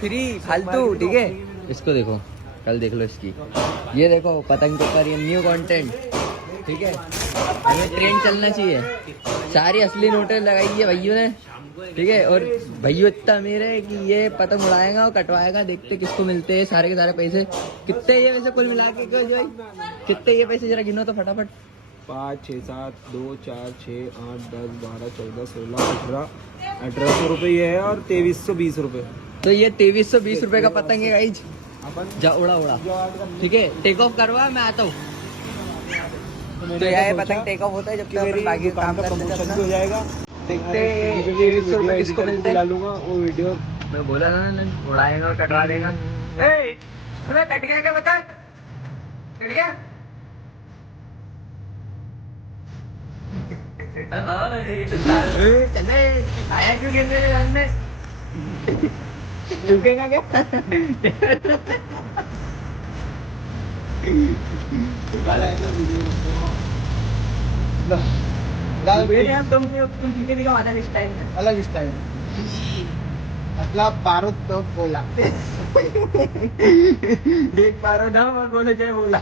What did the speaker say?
Free फालतू, ठीक है। इसको देखो, कल देख लो इसकी, ये देखो पतंग के ऊपर ये न्यू कंटेंट, ठीक है। हमें ट्रेंड चलना चाहिए, सारी असली नोटें लगाई है भैया ने, ठीक है। और भैया इतना अमीर है कि ये पतंग उड़ाएगा और कटवाएगा, देखते किसको मिलते हैं सारे के सारे पैसे। कितने ये वैसे कुल मिला के जो भाई, कितने ये पैसे जरा गिनो तो फटाफट। 5, 6, 7, 2, 4, 6, 8, 10, 12, 14, 16, 1800 रुपये ये है और 2320 रुपये। तो ये 2320 रुपये का पतंग है गाइज। जा उड़ा उड़ा, ठीक है। टेक ऑफ करवा, मैं आता हूँ। तो यह पतंग टेक ऑफ होता है जब तक अपन बाकी काम का प्रमोशन हो जाएगा। देखते हैं किसको मिलते हैं, डालूंगा वो वीडियो। मैं बोला ना उड़ाएगा और कटवा देगा। कट गया क्या बता, कट गया। चले आया क्यों गिरने में, रुकेगा क्या? तुम पीछे दिखाओ, अलग स्टाइल में, अलग स्टाइल मतलब बारूद तो बोला देख पा रहा हूँ ना, बोले जय बोला।